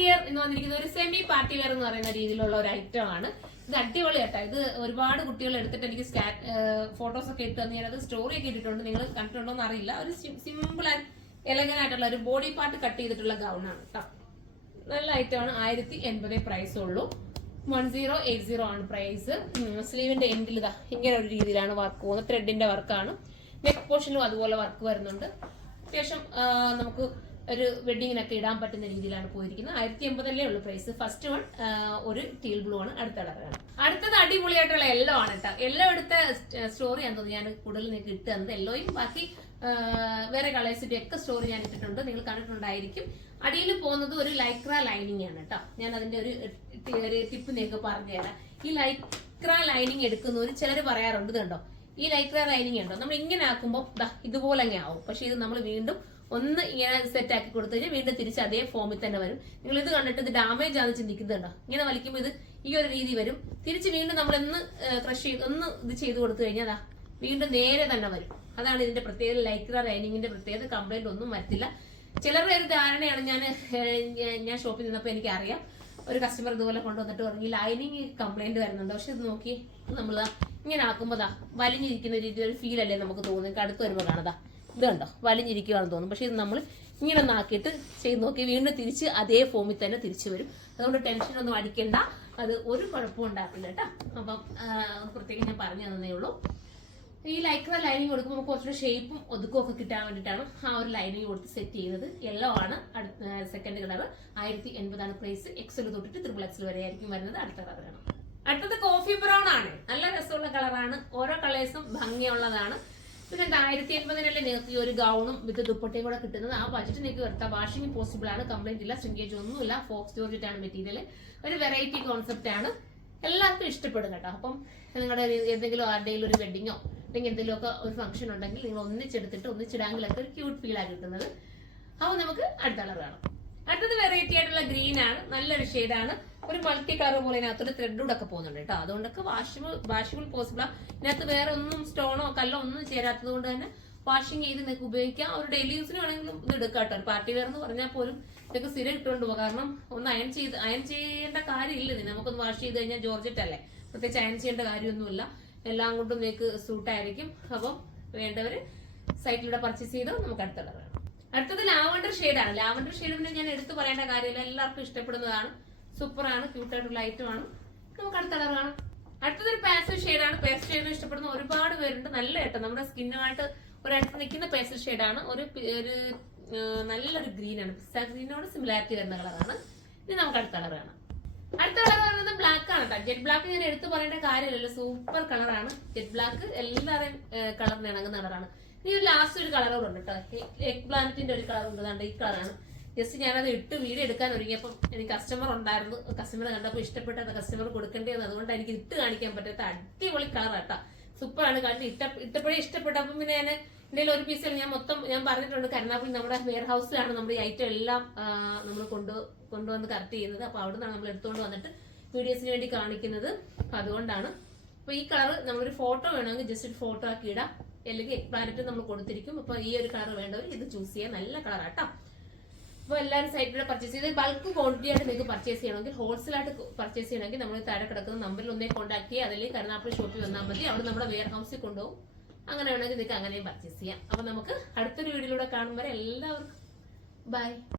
Wear എന്ന് വന്നിരിക്കുന്ന ഒരു സെമി പാർട്ടി വെയർ എന്ന് പറയുന്ന രീതിയിലുള്ള ഒരു ഐറ്റം ആണ്. ഇത് അടിപൊളി കേട്ടോ. ഇത് ഒരുപാട് കുട്ടികൾ എടുത്തിട്ട് എനിക്ക് ഫോട്ടോസ് ഒക്കെ ഇട്ട് തന്നെ ഞാനത് സ്റ്റോറി ഒക്കെ ഇട്ടിട്ടുണ്ട്. നിങ്ങൾ കണ്ടിട്ടുണ്ടോ എന്ന് അറിയില്ല. ഒരു സിമ്പിൾ ആൻഡ് എലഗൻ ആയിട്ടുള്ള ഒരു ബോഡി പാർട്ട് കട്ട് ചെയ്തിട്ടുള്ള ഗൗൺ ആണ് കേട്ടോ. നല്ല ഐറ്റം ആണ്. 1080 പ്രൈസ് ഉള്ളൂ. 1080 ആണ് പ്രൈസ്. സ്ലീവിന്റെ എൻഡിൽ ഇതാ ഇങ്ങനെ ഒരു രീതിയിലാണ് വർക്ക് പോകുന്നത്. ത്രെഡിന്റെ വർക്കാണ്. നെക്ക് പോർഷനിലും അതുപോലെ വർക്ക് വരുന്നുണ്ട്. അത്യാവശ്യം നമുക്ക് ഒരു വെഡിങ്ങിനൊക്കെ ഇടാൻ പറ്റുന്ന രീതിയിലാണ് പോയിരിക്കുന്നത്. 1080 ഉള്ളൂ പ്രൈസ്. ഫസ്റ്റ് വൺ ഒരു ടീൽ ബ്ലൂ ആണ്. അടുത്ത കളറാണ്. അടുത്തത് അടിപൊളിയായിട്ടുള്ള യെല്ലോ ആണ് കേട്ടോ. യെല്ലോ എടുത്ത സ്റ്റോറി ആണെന്ന് തോന്നുന്നു ഞാൻ കൂടുതൽ നിങ്ങൾക്ക് ഇട്ട് തന്നത്. യെല്ലോയും ബാക്കി വേറെ കളേഴ്സിന്റെ ഒക്കെ സ്റ്റോറി ഞാൻ ഇട്ടിട്ടുണ്ട്. നിങ്ങൾ കണ്ടിട്ടുണ്ടായിരിക്കും. അടിയിൽ പോകുന്നത് ഒരു ലൈക്ര ലൈനിങ് ആണ് കേട്ടോ. ഞാൻ അതിന്റെ ഒരു ടിപ്പ് നിങ്ങൾക്ക് പറഞ്ഞുതരാം. ഈ ലൈക്ര ലൈനിങ് എടുക്കുന്നവർ ചിലർ പറയാറുണ്ട് കണ്ടോ, ഈ ലൈക്ര ലൈനിങ് ഉണ്ടോ നമ്മൾ ഇങ്ങനെ ആക്കുമ്പോൾ ഇതുപോലെ അങ്ങ് ആവും. പക്ഷെ ഇത് നമ്മൾ വീണ്ടും ഒന്ന് ഇങ്ങനെ സെറ്റ് ആക്കി കൊടുത്തു കഴിഞ്ഞാൽ വീണ്ടും തിരിച്ച് അതേ ഫോമിൽ തന്നെ വരും. നിങ്ങൾ ഇത് കണ്ടിട്ട് ഇത് ഡാമേജ് ആണെന്ന് ചിന്തിക്കുന്നുണ്ടോ? ഇങ്ങനെ വലിക്കുമ്പോൾ ഇത് ഈ ഒരു രീതി വരും. തിരിച്ച് വീണ്ടും നമ്മൾ ക്രഷ് ചെയ്ത് ഇത് ചെയ്ത് കൊടുത്തു കഴിഞ്ഞാൽ വീണ്ടും നേരെ തന്നെ വരും. അതാണ് ഇതിന്റെ പ്രത്യേകത. ലൈക്ര ലൈനിങ്ങിന്റെ പ്രത്യേകത. കംപ്ലൈന്റ് ഒന്നും വരത്തില്ല. ചിലരുടെ ഒരു ധാരണയാണ്. ഞാൻ ഷോപ്പിൽ നിന്നപ്പോൾ എനിക്കറിയാം, ഒരു കസ്റ്റമർ ഇതുപോലെ കൊണ്ടുവന്നിട്ട് പറഞ്ഞു ലൈനിങ് കംപ്ലൈന്റ് വരുന്നുണ്ട്. പക്ഷെ ഇത് നോക്കി നമ്മൾ ഇങ്ങനെ ആക്കുമ്പോൾ വലിഞ്ഞിരിക്കുന്ന രീതി ഒരു ഫീൽ അല്ലേ നമുക്ക് തോന്നുന്നത്. അടുത്ത് വരുമ്പോൾ കാണാതാ ഇത് കണ്ടോ വലിഞ്ഞിരിക്കുകയാണെന്ന് തോന്നും. പക്ഷെ ഇത് നമ്മൾ ഇങ്ങനെ ഒന്ന് ആക്കിയിട്ട് ചെയ്ത് നോക്കി വീണ്ടും തിരിച്ച് അതേ ഫോമിൽ തന്നെ തിരിച്ചു വരും. അതുകൊണ്ട് ടെൻഷനൊന്നും അടിക്കണ്ട. അത് ഒരു കുഴപ്പവും ഉണ്ടാക്കില്ല കേട്ടോ. അപ്പം പ്രത്യേകം ഞാൻ പറഞ്ഞു തന്നേ ഉള്ളൂ. ഈ ലൈക്ര ലൈനിങ് കൊടുക്കുമ്പോൾ നമുക്ക് കുറച്ചുകൂടെ ഷേപ്പും ഒതുക്കും ഒക്കെ കിട്ടാൻ വേണ്ടിയിട്ടാണ് ആ ഒരു ലൈനിങ് കൊടുത്ത് സെറ്റ് ചെയ്യുന്നത്. യെല്ലോ ആണ് സെക്കൻഡ് കളർ. 1080 ആണ് പ്രൈസ്. എക്സൽ തൊട്ടിട്ട് XXL വരെ ആയിരിക്കും വരുന്നത്. അടുത്ത കളറാണ്. അടുത്തത് കോഫി ബ്രൗൺ ആണ്. നല്ല രസമുള്ള കളറാണ്. ഓരോ കളേഴ്സും ഭംഗിയുള്ളതാണ്. പിന്നെ 1080 നിങ്ങൾക്ക് ഈ ഒരു ഗൗണും വിത്ത് ദുപ്പട്ടയും കൂടെ കിട്ടുന്നത്. ആ ബഡ്ജറ്റ് നിങ്ങൾക്ക് വരുത്താം. വാഷിംഗ് പോസിബിൾ ആണ്. കംപ്ലൈന്റ് ഇല്ല. ശ്രിങ്കേജ് ഒന്നുമില്ല. ഫോക്സ് ജോർജറ്റ് ആണ് മെറ്റീരിയൽ. ഒരു വെറൈറ്റി കോൺസെപ്റ്റ് ആണ്. എല്ലാവർക്കും ഇഷ്ടപ്പെടും കേട്ടോ. അപ്പം നിങ്ങളുടെ എന്തെങ്കിലും ആരുടെയും ഒരു വെഡിങ്ങോ അല്ലെങ്കിൽ എന്തെങ്കിലുമൊക്കെ ഒരു ഫംഗ്ഷൻ ഉണ്ടെങ്കിൽ നിങ്ങൾ ഒന്നിച്ചെടുത്തിട്ട് ഒന്നിച്ചിടാങ്കിലൊക്കെ ഒരു ക്യൂട്ട് ഫീൽ ആണ് കിട്ടുന്നത്. അപ്പോൾ നമുക്ക് അടുത്ത കളർ കാണാം. അടുത്തത് വെറൈറ്റി ആയിട്ടുള്ള ഗ്രീൻ ആണ്. നല്ലൊരു ഷെയ്ഡാണ്. ഒരു മൾട്ടി കളർ പോലെ ഇതിനകത്തൊരു ത്രെഡൂടെ ഒക്കെ പോകുന്നുണ്ട് കേട്ടോ. അതുകൊണ്ടൊക്കെ വാഷബിൾ പോസിബിൾ ആണ്. ഇതിനകത്ത് വേറെ ഒന്നും സ്റ്റോണോ കല്ലോ ഒന്നും ചേരാത്തത് കൊണ്ട് തന്നെ വാഷിംഗ് ചെയ്ത് നിങ്ങൾക്ക് ഉപയോഗിക്കാം. ഒരു ഡെയിലി യൂസിന് വേണമെങ്കിലും ഇത് എടുക്കാം കേട്ടോ. ഒരു പാർട്ടി വെയർ എന്ന് പറഞ്ഞാൽ പോലും നിങ്ങൾക്ക് സ്ഥിരം ഇട്ടുകൊണ്ട് പോകാം. കാരണം ഒന്ന് അയൺ ചെയ്യേണ്ട കാര്യമില്ല. ഇതിന് നമുക്കൊന്ന് വാഷ് ചെയ്ത് കഴിഞ്ഞാൽ ജോർജറ്റ് അല്ലേ, പ്രത്യേകിച്ച് അയൺ ചെയ്യേണ്ട കാര്യമൊന്നുമില്ല. എല്ലാം കൊണ്ടും നിങ്ങൾക്ക് സൂട്ടായിരിക്കും. അപ്പം വേണ്ടവര് സൈറ്റിലൂടെ പർച്ചേസ് ചെയ്ത് നമുക്ക് അടുത്ത കളർ വേണം. അടുത്തത് ലാവണ്ടർ ഷെയ്ഡാണ്. ലാവണ്ടർ ഷെയ്ഡ് പിന്നെ ഞാൻ എടുത്തു പറയേണ്ട കാര്യമില്ല. എല്ലാവർക്കും ഇഷ്ടപ്പെടുന്നതാണ്. സൂപ്പറാണ്. ക്യൂട്ടായിട്ടുള്ള ഐറ്റം ആണ്. നമുക്ക് അടുത്ത കളർ കാണാം. അടുത്തതൊരു പാസ്റ്റൽ ഷെയ്ഡാണ്. പാസ്റ്റൽ ഷെയ്ഡ് ഇഷ്ടപ്പെടുന്ന ഒരുപാട് പേരുണ്ട്. നല്ല കേട്ടോ. നമ്മുടെ സ്കിന്നുമായിട്ട് ഒരടുത്ത് നിൽക്കുന്ന പാസ്റ്റൽ ഷെയ്ഡാണ്. ഒരു നല്ലൊരു ഗ്രീൻ ആണ്. പിസ്ത ഗ്രീനോട് സിമിലാരിറ്റി വരുന്ന കളറാണ്. ഇനി നമുക്ക് അടുത്ത കളർ കാണാം. അടുത്ത കളർ പറയുന്നത് ബ്ലാക്ക് ആണ് കേട്ടോ. ജെറ്റ് ബ്ലാക്ക് ഞാൻ എടുത്തു പറയേണ്ട കാര്യമില്ലല്ലോ. സൂപ്പർ കളറാണ്. ജെറ്റ് ബ്ലാക്ക് എല്ലാവരെയും കളറിന് ഇണങ്ങുന്ന കളറാണ്. ഇനി ഒരു ലാസ്റ്റ് ഒരു കളർ കൂടെ ഉണ്ട് കേട്ടോ. എഗ് പ്ലാനറ്റിന്റെ ഒരു കളർ ഉണ്ട്. ഈ കളറാണ്. ജസ്റ്റ് ഞാനത് ഇട്ട് വീഡിയോ എടുക്കാൻ ഒരുങ്ങിയപ്പം എനിക്ക് കസ്റ്റമർ ഉണ്ടായിരുന്നു. കസ്റ്റമർ കണ്ടപ്പോൾ ഇഷ്ടപ്പെട്ടത് കസ്റ്റമർ കൊടുക്കേണ്ടത്. അതുകൊണ്ട് എനിക്ക് ഇട്ട് കാണിക്കാൻ പറ്റാത്ത അടിപൊളി കളർ കേട്ടോ. സൂപ്പറാണ്. കണ്ട് ഇട്ടപ്പോഴേ ഇഷ്ടപ്പെട്ടപ്പം പിന്നെ ഞാൻ എന്തെങ്കിലും ഒരു പീസിൽ ഞാൻ പറഞ്ഞിട്ടുണ്ട്. കരുനാഗപ്പള്ളി നമ്മുടെ വെയർ ഹൗസിലാണ് നമ്മുടെ ഈ ഐറ്റം എല്ലാം നമ്മൾ കൊണ്ടുവന്ന് കറക്റ്റ് ചെയ്യുന്നത്. അപ്പൊ അവിടെ നിന്നാണ് നമ്മൾ എടുത്തുകൊണ്ട് വന്നിട്ട് വീഡിയോസിന് വേണ്ടി കാണിക്കുന്നത്. അപ്പൊ അതുകൊണ്ടാണ്. അപ്പൊ ഈ കളർ നമ്മളൊരു ഫോട്ടോ വേണമെങ്കിൽ ജസ്റ്റ് ഒരു ഫോട്ടോ ആക്കി ഇടാം. അല്ലെങ്കിൽ എഗ് പ്ലാനറ്റ് നമ്മൾ കൊടുത്തിരിക്കും. അപ്പൊ ഈ ഒരു കളർ വേണ്ടവർ ഇത് ചൂസ് ചെയ്യാൻ നല്ല കളറാട്ടോ. അപ്പോൾ എല്ലാവരും സൈറ്റിലൂടെ പർച്ചേസ് ചെയ്ത് ബൾക്ക് ക്വാണ്ടിറ്റി ആയിട്ട് നിങ്ങൾക്ക് പർച്ചേസ് ചെയ്യണമെങ്കിൽ ഹോൾസെയിലായിട്ട് പർച്ചേസ് ചെയ്യണമെങ്കിൽ നമ്മൾ താഴെ കിടക്കുന്ന നമ്പറിൽ ഒന്നേ കോൺടാക്ട് ചെയ്യുക. അല്ലെങ്കിൽ കരുനാഗപ്പള്ളി ഷോപ്പിൽ വന്നാൽ മതി. അവിടെ നമ്മുടെ വെയർ ഹൗസിൽ കൊണ്ടുപോകും. അങ്ങനെ വേണമെങ്കിൽ നിങ്ങൾക്ക് അങ്ങനെയും പർച്ചേസ് ചെയ്യാം. അപ്പൊ നമുക്ക് അടുത്തൊരു വീഡിയോയിലൂടെ കാണുമ്പോൾ എല്ലാവർക്കും ബൈ.